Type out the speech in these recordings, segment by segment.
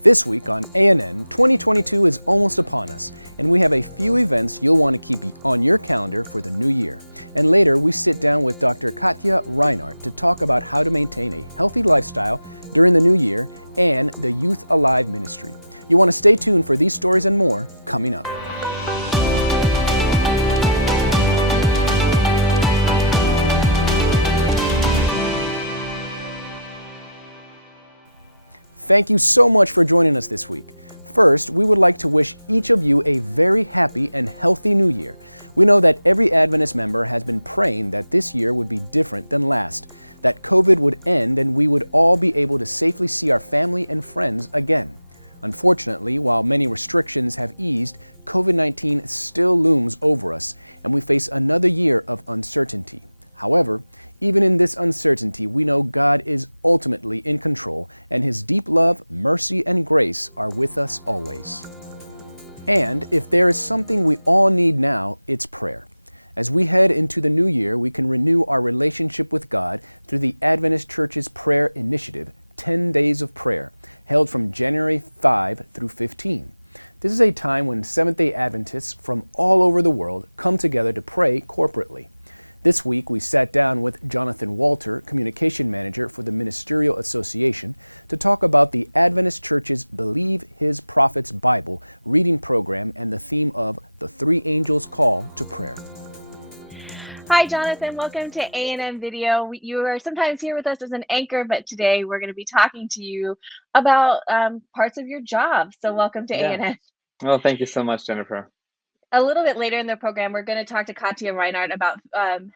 This week on ANN, 2022 is almost upon us, and we have a few events you'll want to keep on your calendar for the new year. And later, we sit down with Dr. Katia Reinert to talk about how to maintain a healthy lifestyle during the new year and the Youth Alive ministry. You want to stay tuned for these stories and more coming up. Thank you so much for joining us this week. First, we would like to wish each of you a very happy and healthy new year. We know that every Adventist member has been praying that this year would be different than last, that COVID would end and we would all be able to safely see our family and friends again. Unfortunately, while many restrictions have eased, COVID-19 still looms over us, and we face another year of uncertainty. However, even in this uncertainty, we know God is ultimately in control, and His deep love, mercy, and grace are with us always. And if there is something we all need now, it's prayer. As we head into the new year, we can renew our relationship with God through the Adventist Church's prayer initiative, 10 Days of Prayer, held from January 5 through 15. This is a time when Seventh-day Adventists from all over the world come together to pray corporately. This week, we sat down with Jonathan Walter, Communication Manager for the Ministerial Association, to talk about the Adventist Church's Believe His Prophet's Bible reading program and the theme of the Three Angels' Call to Prayer. Hi, Jonathan. Welcome to A&M Video. You are sometimes here with us as an anchor, but today we're going to be talking to you about parts of your job. So welcome to A&M. Well, thank you so much, Jennifer. A little bit later in the program, we're going to talk to Katia Reinert about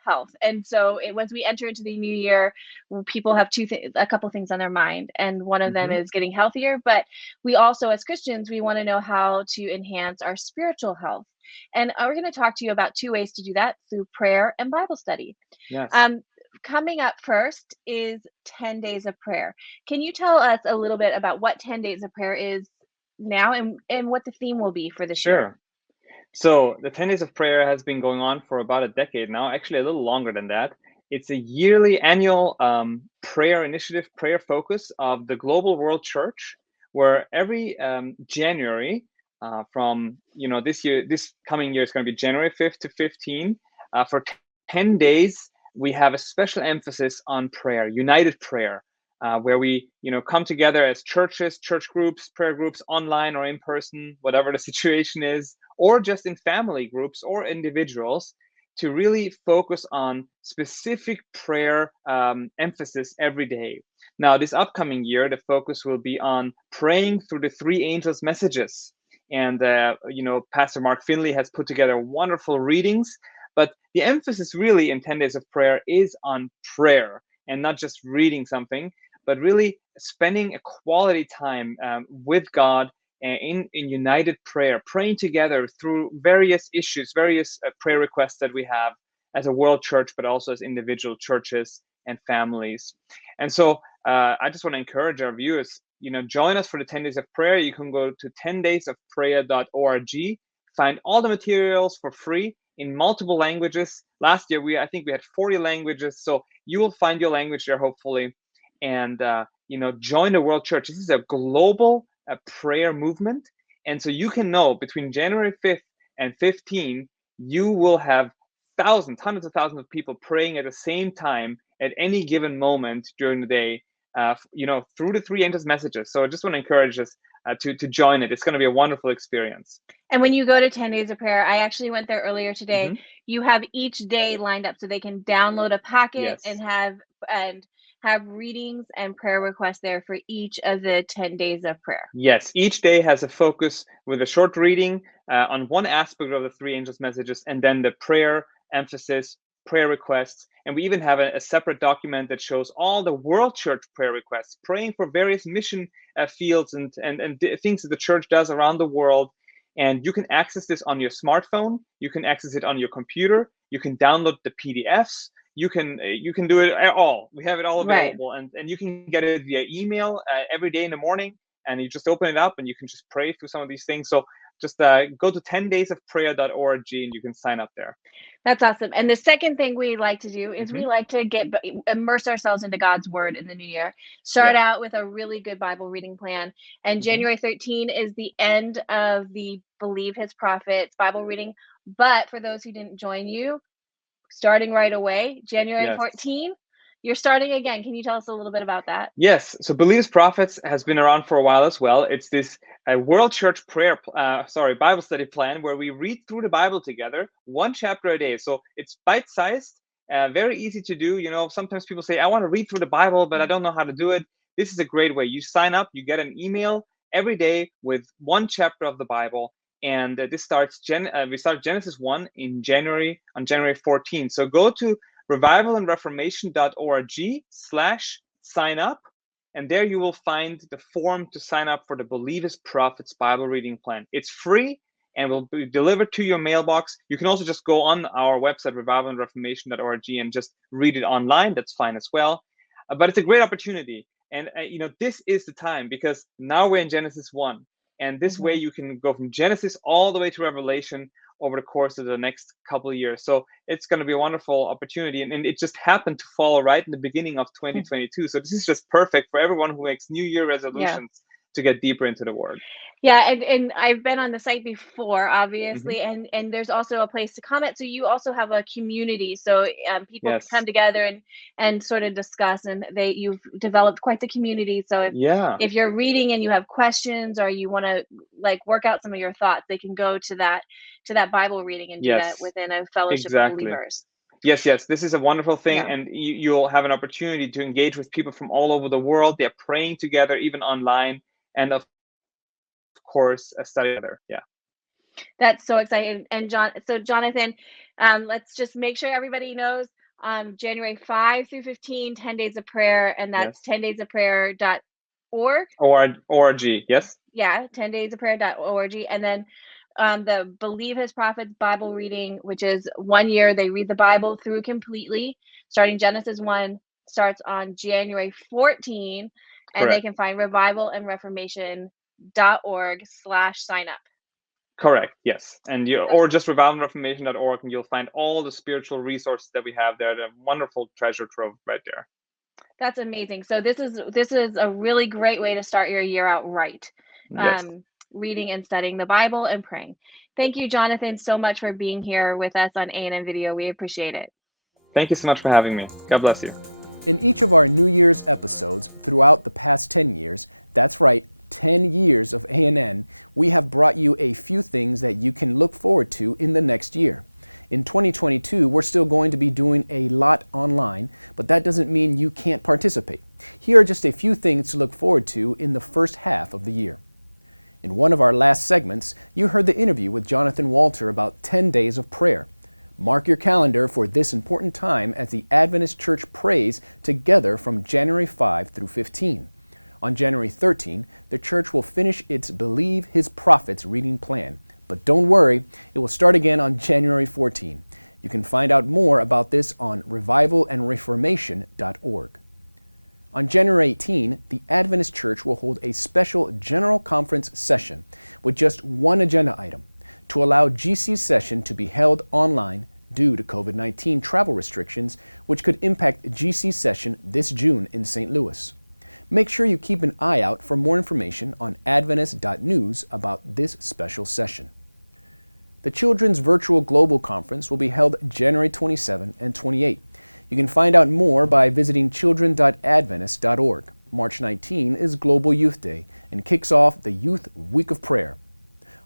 health. And so once we enter into the new year, people have a couple things on their mind. And one of them is getting healthier. But we also, as Christians, we want to know how to enhance our spiritual health. And we're going to talk to you about two ways to do that, through prayer and Bible study. Yes. Coming up first is 10 Days of Prayer. Can you tell us a little bit about what 10 Days of Prayer is now and what the theme will be for this year? Sure. So the 10 Days of Prayer has been going on for about a decade now, actually a little longer than that. It's a yearly annual prayer initiative, prayer focus of the Global World Church, where every January from, this coming year is going to be January 5th to 15. For 10 days, we have a special emphasis on prayer, united prayer, where we, come together as churches, church groups, prayer groups, online or in person, whatever the situation is, or just in family groups or individuals, to really focus on specific prayer emphasis every day. Now, this upcoming year, the focus will be on praying through the three angels' messages. And, Pastor Mark Finley has put together wonderful readings. But the emphasis really in 10 Days of Prayer is on prayer, and not just reading something, but really spending a quality time with God in united prayer, praying together through various issues, various prayer requests that we have as a world church, but also as individual churches and families. And so I just want to encourage our viewers, join us for the 10 Days of Prayer. You can go to 10daysofprayer.org, find all the materials for free in multiple languages. Last year, I think we had 40 languages, so you will find your language there, hopefully. And, join the World Church. This is a global prayer movement. And so you can know between January 5th and 15, you will have hundreds of thousands of people praying at the same time at any given moment during the day, through the three angels' messages. So I just want to encourage us to join it. It's going to be a wonderful experience. And when you go to 10 Days of Prayer, I actually went there earlier today. You have each day lined up so they can download a packet and have readings and prayer requests there for each of the 10 Days of Prayer. Yes, each day has a focus with a short reading on one aspect of the three angels' messages, and then the prayer emphasis, prayer requests. And we even have a separate document that shows all the World Church prayer requests, praying for various mission fields and things that the church does around the world. And you can access this on your smartphone. You can access it on your computer. You can download the PDFs. You can do it all. We have it all available, right. and you can get it via email every day in the morning. And you just open it up and you can just pray through some of these things. So just go to 10daysofprayer.org and you can sign up there. That's awesome. And the second thing we like to do is Mm-hmm. we like to immerse ourselves into God's word in the new year. Start out with a really good Bible reading plan. And Mm-hmm. January 13 is the end of the Believe His Prophets Bible reading. But for those who didn't join you, starting right away, January 14, you're starting again. Can you tell us a little bit about that? Yes. So Believe His Prophets has been around for a while as well. It's this World Church Bible study plan where we read through the Bible together, one chapter a day. So it's bite-sized, very easy to do. You know, sometimes people say, I want to read through the Bible, but I don't know how to do it. This is a great way. You sign up, you get an email every day with one chapter of the Bible. And this starts, we start Genesis 1 on January 14. So go to revivalandreformation.org/sign up. And there you will find the form to sign up for the Believe His Prophets Bible reading plan. It's free and will be delivered to your mailbox. You can also just go on our website, revivalandreformation.org, and just read it online. That's fine as well. But it's a great opportunity. And, this is the time, because now we're in Genesis 1. And this way you can go from Genesis all the way to Revelation over the course of the next couple of years. So it's going to be a wonderful opportunity. And it just happened to fall right in the beginning of 2022. So this is just perfect for everyone who makes New Year resolutions to get deeper into the Word. Yeah, and I've been on the site before, obviously, and there's also a place to comment. So you also have a community, so people can come together and sort of discuss, and you've developed quite the community. So if you're reading and you have questions, or you want to work out some of your thoughts, they can go to that Bible reading and do that within a fellowship of believers. Yes. This is a wonderful thing, and you'll have an opportunity to engage with people from all over the world. They're praying together, even online, and of course a study together. That's so exciting. And Jonathan, let's just make sure everybody knows, January 5 through 15, 10 days of prayer, and that's 10daysofprayer.org. Org, yes. Yeah, 10daysofprayer.org. And then the Believe His Prophets Bible reading, which is 1 year. They read the Bible through completely, starting Genesis 1, starts on January 14, and they can find revivalandreformation.org/sign up. Correct. Yes. And or just revivalandreformation.org, and you'll find all the spiritual resources that we have there. The wonderful treasure trove right there. That's amazing. So this is a really great way to start your year out right. Reading and studying the Bible and praying. Thank you, Jonathan, so much for being here with us on A&M Video. We appreciate it. Thank you so much for having me. God bless you. In each of our New Year's episodes throughout the past 10 years, that's right, 10 years of A&N, we have brought you a few things that you can look forward to in the next year. In 2022, we're still going to be doing a lot online, but that doesn't mean you can't participate. Here are just a few things to look forward to in the first half of the year. In one of our last segments, you heard the interview with Jonathan Walter about 10 days of prayer. Mark your calendar for this important time as the Adventist Church prays together from January 5 through 15. On January 13, the church will finish its Believe His Prophets reading plan. But don't worry, it will start again on January 14. You can find out more about this on revivalandreformation.org. On January 18, the Adventist Church will hold a special General Conference session with just one agenda item, to allow GC's session to be held online due to COVID-19 travel restrictions, which could impact GC's session this June in St. Louis. Make sure you keep an eye out for more information on adventist.news about this special session. The Children's Virtual Global Conference will be held January 27 and 28. You can find out more by visiting children.adventist.org. March 19 is Global Youth Day and kicks off the Youth Week of Prayer.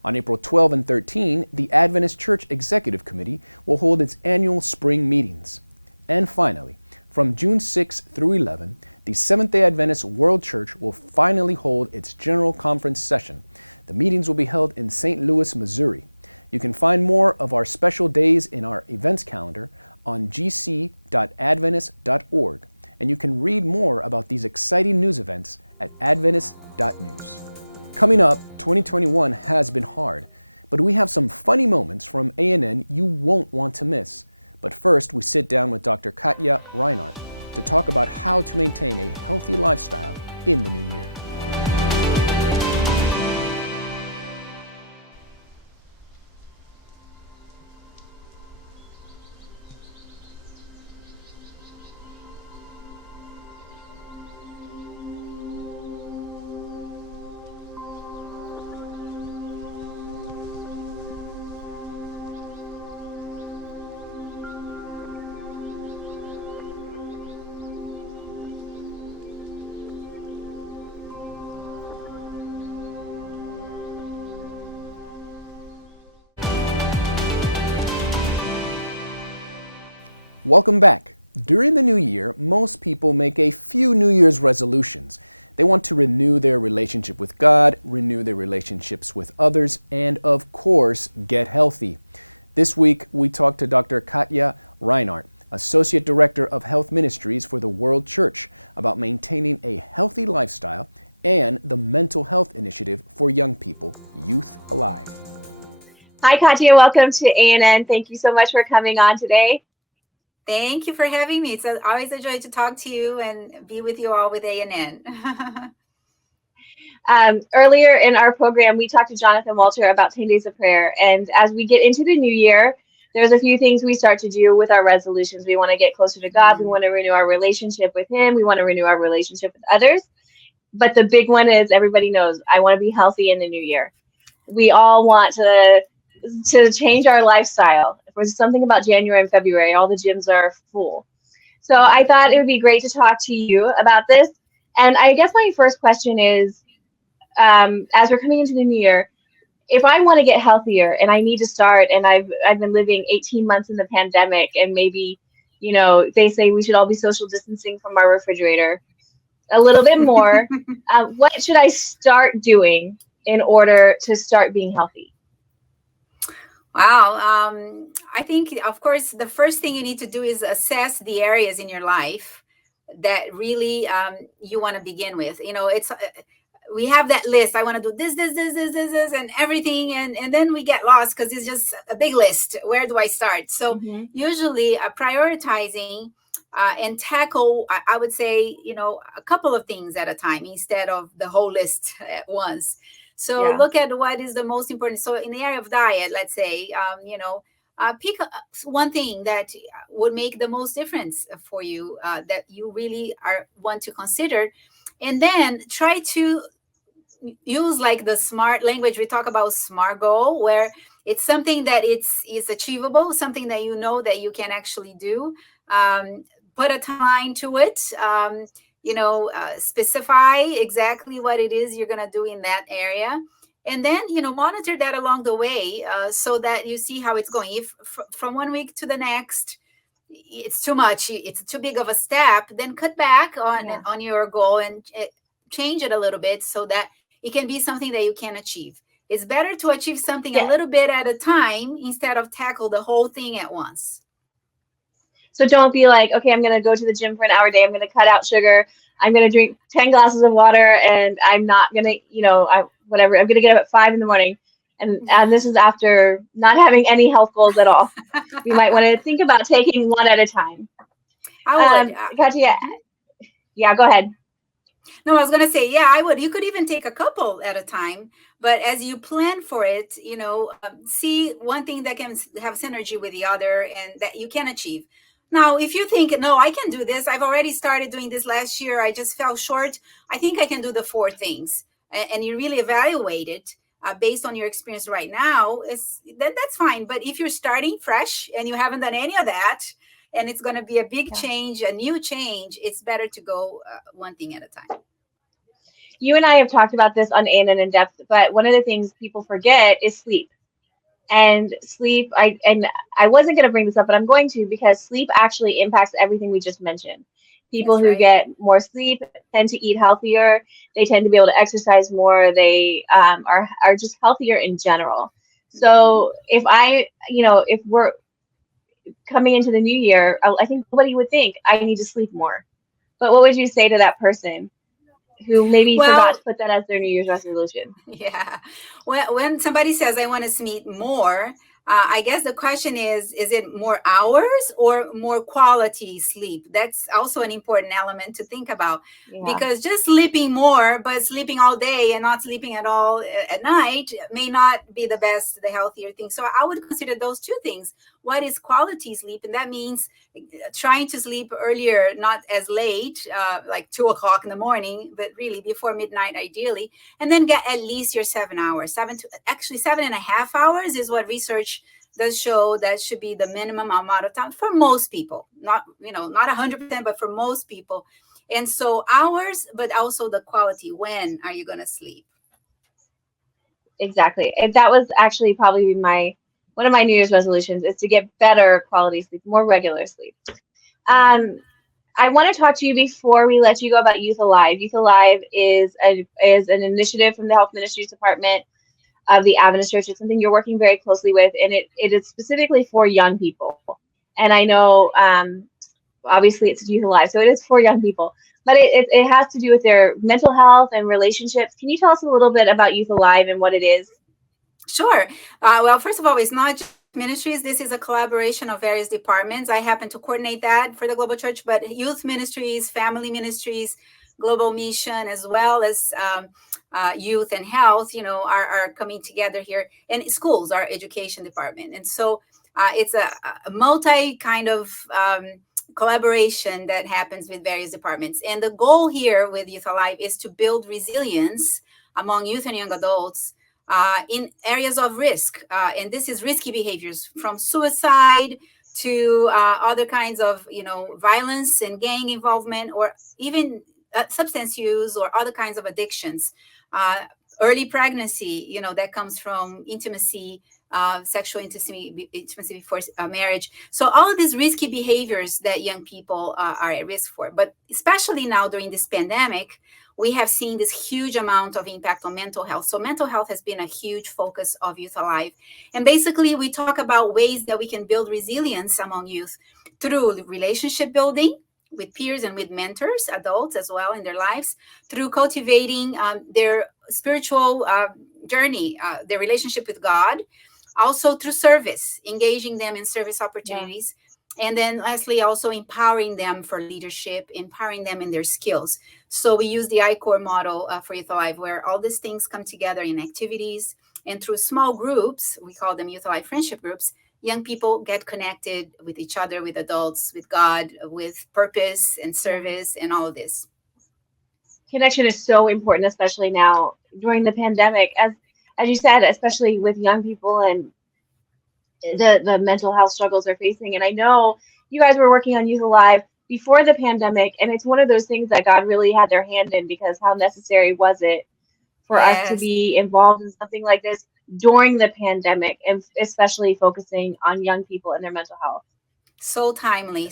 On April 12 and 13, the Adventist Church Executive Committee will hold its annual spring meetings. And finally, from June 6 through 11, the Seventh-day Adventist World Church will finally hold its General Conference session. The meetings will be held in St. Louis, Missouri. You can find more of our special days in our events calendar on gc.adventist.org, and you can read more about these exciting news events at adventist.news. Coming up, 2021 has been hard, but we have some funny moments from A&N you won't want to miss. But first, we sit down with Dr. Katia Reinert to talk about how to maintain a healthy lifestyle in the new year. Welcome back. During the new year, most people make a few New Year's resolutions. They want to renew their relationship with God, renew their relationships with others, and of course, get healthy. This week, we talked to Dr. Katia Reinert, Associate Director of Health Ministries for the World Church, about maintaining a healthy lifestyle and the mental health initiative for young people, Youth Alive. Hi, Katia. Welcome to ANN. Thank you so much for coming on today. Thank you for having me. It's always a joy to talk to you and be with you all with ANN. Earlier in our program, we talked to Jonathan Walter about 10 Days of Prayer. And as we get into the new year, there's a few things we start to do with our resolutions. We want to get closer to God. We want to renew our relationship with Him. We want to renew our relationship with others. But the big one is, everybody knows, I want to be healthy in the new year. We all want to change our lifestyle. If there's something about January and February, all the gyms are full. So I thought it would be great to talk to you about this. And I guess my first question is, as we're coming into the new year, if I want to get healthier and I need to start, and I've been living 18 months in the pandemic, and maybe, they say we should all be social distancing from our refrigerator a little bit more. What should I start doing in order to start being healthy? Wow. I think, of course, the first thing you need to do is assess the areas in your life that really you want to begin with. We have that list. I want to do this, and everything. And then we get lost because it's just a big list. Where do I start? So usually prioritizing and tackle, I would say, a couple of things at a time instead of the whole list at once. So look at what is the most important. So in the area of diet, let's say, pick one thing that would make the most difference for you, that you really want to consider. And then try to use like the SMART language. We talk about SMART goal, where it's something that is achievable, something that that you can actually do. Put a timeline to it. Specify exactly what it is you're going to do in that area. And then, monitor that along the way so that you see how it's going. If from 1 week to the next, it's too much, it's too big of a step, then cut back on your goal and change it a little bit so that it can be something that you can achieve. It's better to achieve something a little bit at a time instead of tackle the whole thing at once. So don't be like, okay, I'm going to go to the gym for an hour a day. I'm going to cut out sugar. I'm going to drink 10 glasses of water, and I'm not going to, whatever. I'm going to get up at 5 a.m. And this is after not having any health goals at all. You might want to think about taking one at a time. I would. Katia, go ahead. No, I was going to say, I would. You could even take a couple at a time. But as you plan for it, see one thing that can have synergy with the other and that you can achieve. Now, if you think, no, I can do this. I've already started doing this last year. I just fell short. I think I can do the 4 things. And you really evaluate it based on your experience right now. That's fine. But if you're starting fresh and you haven't done any of that, and it's going to be a big change, a new change, it's better to go one thing at a time. You and I have talked about this on ANN in depth, but one of the things people forget is sleep. And sleep, I wasn't going to bring this up, but I'm going to, because sleep actually impacts everything we just mentioned. People who get more sleep tend to eat healthier. They tend to be able to exercise more. They are just healthier in general. So if we're coming into the new year, I think nobody would think I need to sleep more. But what would you say to that person who maybe forgot to put that as their New Year's resolution? Yeah. Well, when somebody says, I want to sleep more, I guess the question is it more hours or more quality sleep? That's also an important element to think about, because just sleeping more, but sleeping all day and not sleeping at all at night may not be the healthier thing. So I would consider those two things. What is quality sleep? And that means trying to sleep earlier, not as late, like 2 o'clock in the morning, but really before midnight, ideally. And then get at least your 7 hours. 7.5 hours is what research does show that should be the minimum amount of time for most people. Not 100%, but for most people. And so hours, but also the quality. When are you going to sleep? Exactly. And that was actually probably my one of my New Year's resolutions is to get better quality sleep, more regular sleep. I want to talk to you before we let you go about Youth Alive. Youth Alive is an initiative from the Health Ministries Department of the Adventist Church. It's something you're working very closely with, and it is specifically for young people. And I know, obviously, it's Youth Alive, so it is for young people. But it has to do with their mental health and relationships. Can you tell us a little bit about Youth Alive and what it is? Sure. Well, first of all, it's not just ministries. This is a collaboration of various departments. I happen to coordinate that for the Global Church, but youth ministries, family ministries, global mission, as well as youth and health, are coming together here. And schools, our education department. And so it's a multi kind of collaboration that happens with various departments. And the goal here with Youth Alive is to build resilience among youth and young adults in areas of risk. And this is risky behaviors, from suicide to other kinds of, violence and gang involvement, or even substance use or other kinds of addictions. Early pregnancy, that comes from intimacy, sexual intimacy before marriage. So all of these risky behaviors that young people are at risk for. But especially now during this pandemic, we have seen this huge amount of impact on mental health. So mental health has been a huge focus of Youth Alive. And basically, we talk about ways that we can build resilience among youth through relationship building with peers and with mentors, adults as well in their lives, through cultivating their spiritual journey, their relationship with God, also through service, engaging them in service opportunities. Yeah. And then lastly, also empowering them for leadership, empowering them in their skills. So we use the I-Core model for Youth Alive, where all these things come together in activities. And through small groups, we call them Youth Alive friendship groups, young people get connected with each other, with adults, with God, with purpose and service and all of this. Connection is so important, especially now during the pandemic. As you said, especially with young people and the mental health struggles they're facing. And I know you guys were working on Youth Alive before the pandemic, and it's one of those things that God really had their hand in, because how necessary was it for us to be involved in something like this during the pandemic, and especially focusing on young people and their mental health. So timely.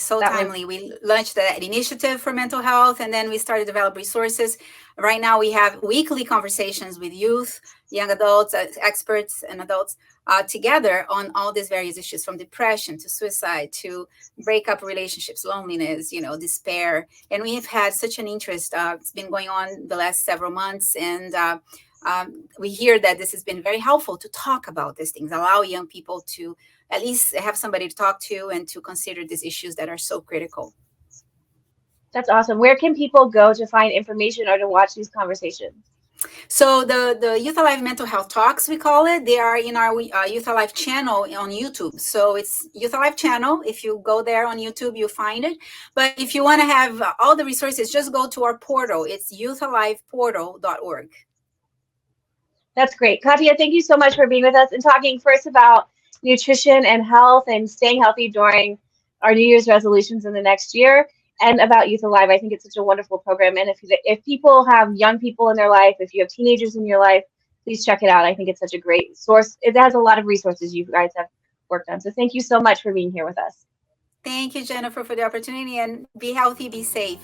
We launched that initiative for mental health, and then we started to develop resources. Right now, we have weekly conversations with youth, young adults, experts, and adults together on all these various issues, from depression to suicide to breakup relationships, loneliness, despair. And we have had such an interest. It's been going on the last several months, and we hear that this has been very helpful to talk about these things, allow young people to at least have somebody to talk to and to consider these issues that are so critical. That's awesome. Where can people go to find information or to watch these conversations? So the Youth Alive Mental Health Talks, we call it, they are in our Youth Alive channel on YouTube. So it's Youth Alive channel. If you go there on YouTube, you'll find it. But if you want to have all the resources, just go to our portal. It's youthaliveportal.org. That's great. Katia, thank you so much for being with us and talking first about nutrition and health and staying healthy during our New Year's resolutions in the next year, and about Youth Alive. I think it's such a wonderful program. And if people have young people in their life, if you have teenagers in your life, please check it out. I think it's such a great source. It has a lot of resources you guys have worked on. So thank you so much for being here with us. Thank you, Jennifer, for the opportunity, and be healthy, be safe.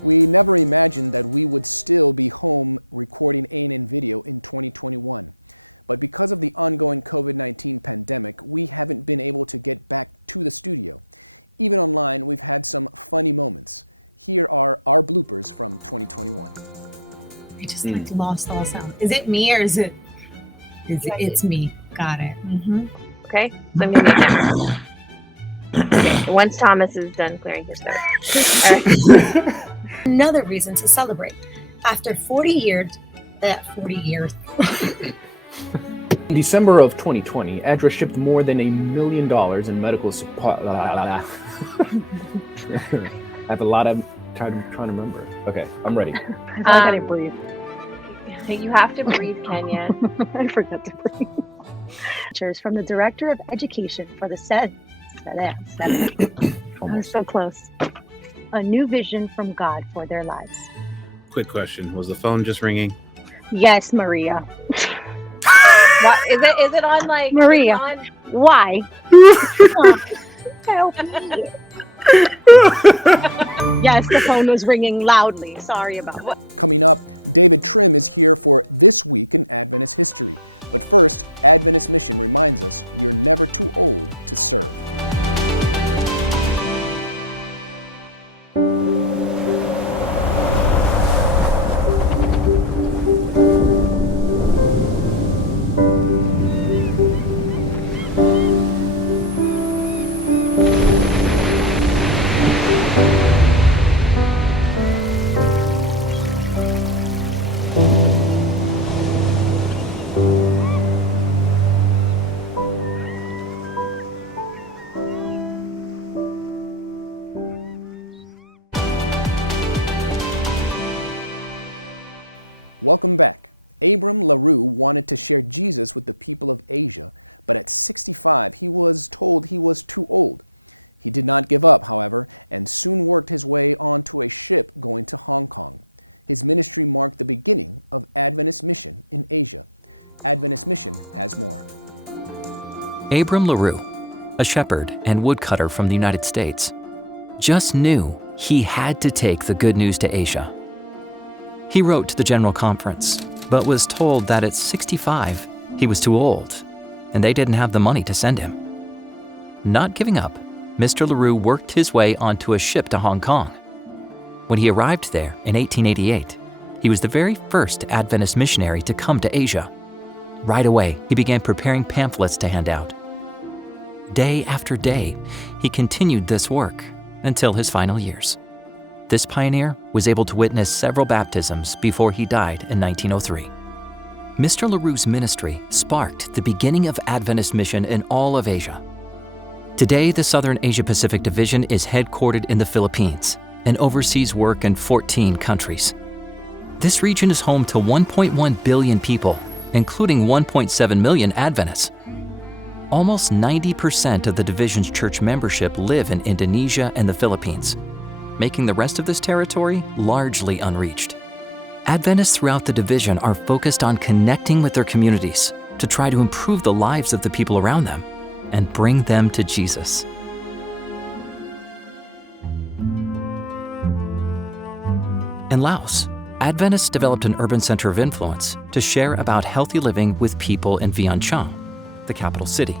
We never imagined that we would still be home recording A&N Video in 2021. But because of the ongoing COVID-19 pandemic, we haven't been able to get back to the studio. Even online, we've had some funny moments. Here are our bloopers from 2021. I just lost all sound. Is it me or is it? It's me. Got it. Mm-hmm. Okay, so I'm going to mute him. Okay, once Thomas is done clearing his throat. All right. Another reason to celebrate. After 40 years. In December of 2020, ADRA shipped more than $1 million in medical support. I have a lot of trying to remember. Okay, I'm ready. I didn't breathe. You have to breathe, Kenya. I forgot to breathe. From the Director of Education for the I was so close. A new vision from God for their lives. Quick question. Was the phone just ringing? Yes, Maria. Is it on like Maria. is it on? Why? Help me. Yes, the phone was ringing loudly. Sorry about that. Coming up, David Trim is here for This Week in Adventist History. But first, Adventist Mission reminds us you're never too old to serve. Welcome back. Abram LaRue wanted to share Jesus with the people of Asia, but at 65 he was told he was too old. He did not give up, however, and soon worked his way onto a ship going to Hong Kong. His ministry marked the beginning of Adventist Mission in Asia. Adventist Mission has more. Abram LaRue, a shepherd and woodcutter from the United States, just knew he had to take the good news to Asia. He wrote to the General Conference, but was told that at 65, he was too old, and they didn't have the money to send him. Not giving up, Mr. LaRue worked his way onto a ship to Hong Kong. When he arrived there in 1888, he was the very first Adventist missionary to come to Asia. Right away, he began preparing pamphlets to hand out. Day after day, he continued this work until his final years. This pioneer was able to witness several baptisms before he died in 1903. Mr. LaRue's ministry sparked the beginning of Adventist mission in all of Asia. Today, the Southern Asia Pacific Division is headquartered in the Philippines and oversees work in 14 countries. This region is home to 1.1 billion people, including 1.7 million Adventists. Almost 90% of the division's church membership live in Indonesia and the Philippines, making the rest of this territory largely unreached. Adventists throughout the division are focused on connecting with their communities to try to improve the lives of the people around them and bring them to Jesus. In Laos, Adventists developed an urban center of influence to share about healthy living with people in Vientiane, the capital city.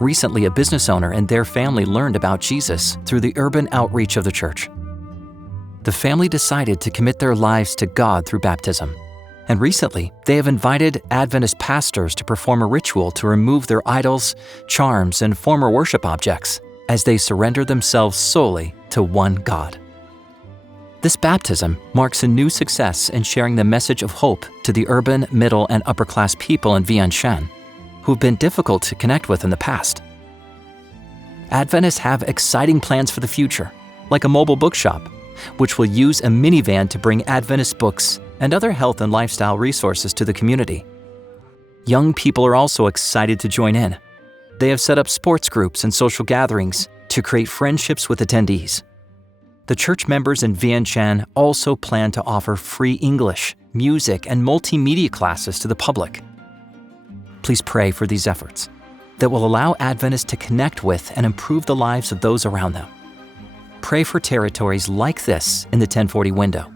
Recently, a business owner and their family learned about Jesus through the urban outreach of the church. The family decided to commit their lives to God through baptism, and recently they have invited Adventist pastors to perform a ritual to remove their idols, charms, and former worship objects as they surrender themselves solely to one God. This baptism marks a new success in sharing the message of hope to the urban, middle, and upper-class people in Vientiane, who've been difficult to connect with in the past. Adventists have exciting plans for the future, like a mobile bookshop, which will use a minivan to bring Adventist books and other health and lifestyle resources to the community. Young people are also excited to join in. They have set up sports groups and social gatherings to create friendships with attendees. The church members in Vientiane also plan to offer free English, music, and multimedia classes to the public. Please pray for these efforts that will allow Adventists to connect with and improve the lives of those around them. Pray for territories like this in the 1040 window.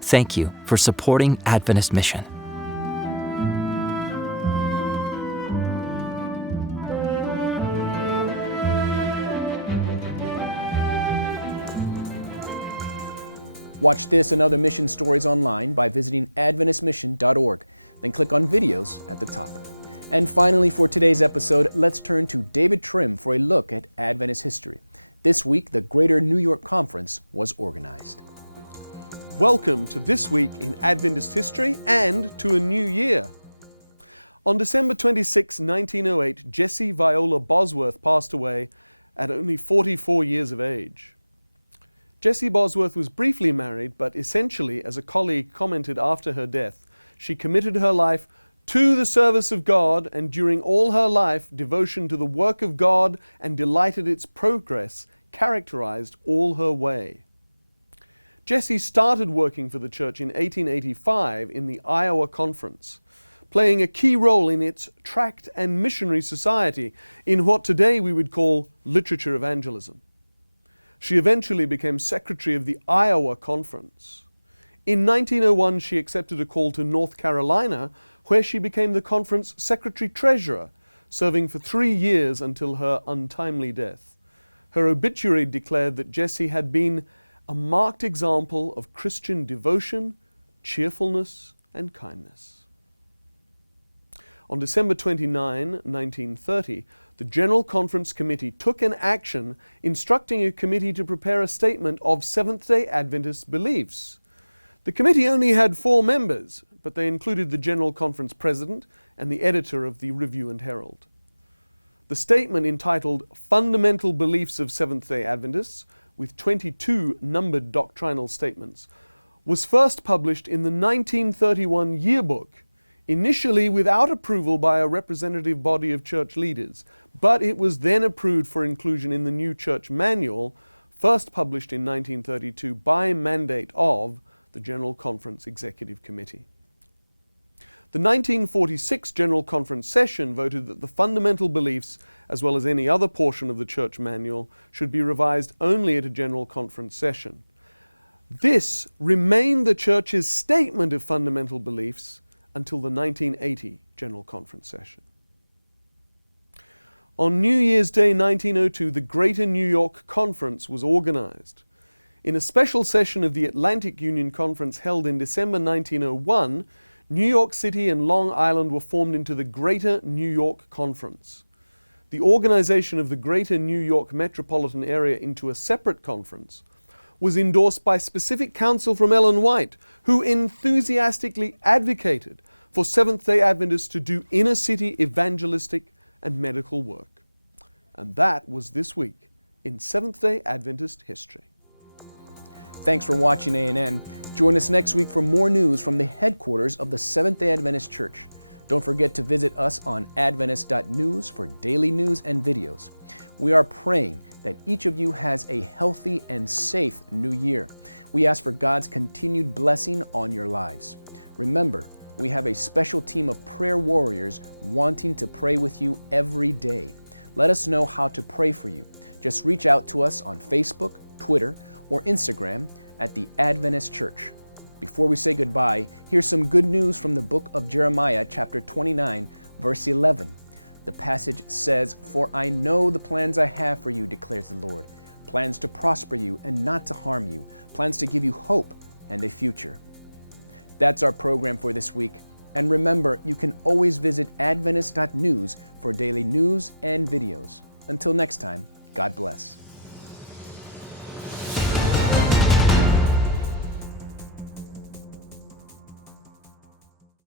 Thank you for supporting Adventist Mission. Watch this and other mission stories online by visiting adventistmission.org. Then click on videos at the top. And finally, for today's episode, let's turn to David Trim for a look at Adventist history. This week, the Greater New York Conference was organized. Welcome to This Week in Adventist History and to a new year. On December 26, 1908, Jessie Viola Bosworth passed away at only 44 years of age. Jessie Bosworth was briefly married, but essentially, as a colleague commented after her death, she committed her life to the service of God, and during all her life, devotion to the work of God and delighted its progress characterized all her way. Jessie started working for the church in 1885 in the Iowa Conference, playing a key role in its tract and missionary society in what today we would call literature evangelism. She eventually became secretary of the Iowa Conference. In 1901, she accepted a call to North Carolina, where she became the conference secretary-treasurer, serving for 3 years until her untimely death. Her obituary declared that Jessie had been a marked example of Christian devotion, cheerfulness, and kindness. On December 29, 1930, the General Conference Committee took an action instructing a committee to prepare a statement of Seventh-day Adventist beliefs. The committee only had 4 members, but they included the General Conference President and the editor of the Review and Herald. The statement, entitled Fundamental Beliefs of Seventh-day Adventists, with 22 numbered doctrinal statements, was first published in the 1931 Yearbook, initially without approval by a representative body of church leaders, but it was then approved for inclusion in the New Church Manual, first published in 1932 by mandate of the General Conference Executive Committee. The 1946 General Conference session voted that the fundamental beliefs, as well as any other portion of the church manual, should be revised only at a General Conference session. This remained the church's statement of fundamental beliefs until the 1980 General Conference session. On New Year's Day 1902, the Greater New York Conference was organized. In a special session of the Atlantic Union Conference held in December 1901, New York City and Long Island were formed into the Greater New York Conference. The organization of the Greater New York metropolitan area into a separate conference was endorsed by specific counsel from Ellen White, who enthusiastically advocated for Seventh-day Adventists to do inner-city evangelistic and medical work. And that was this week in Seventh-day Adventist history. Thanks for watching A&N. Join us next week for more news from the headquarters of the Seventh-day Adventist Church. Don't forget to visit us on Adventist.news for daily news and videos. We are praying that each of you has a healthy and safe new year. We ask for God's continued blessing on your lives. Remember, we have a special team of prayer warriors wanting to pray with you every day. Let us know how to pray for you. Just reach out to us on Facebook, Twitter, or Instagram at the Adventist Church. Before we say goodbye, here's some good news from the book of Jeremiah, chapter 29, verse 11. The passage says, "For I know the plans I have for you, declares the Lord, plans to prosper you and not to harm you, plans to give you hope and a future." That's our program for this week. And remember, you can always visit Adventist.news for daily news and videos. Until next time, God bless.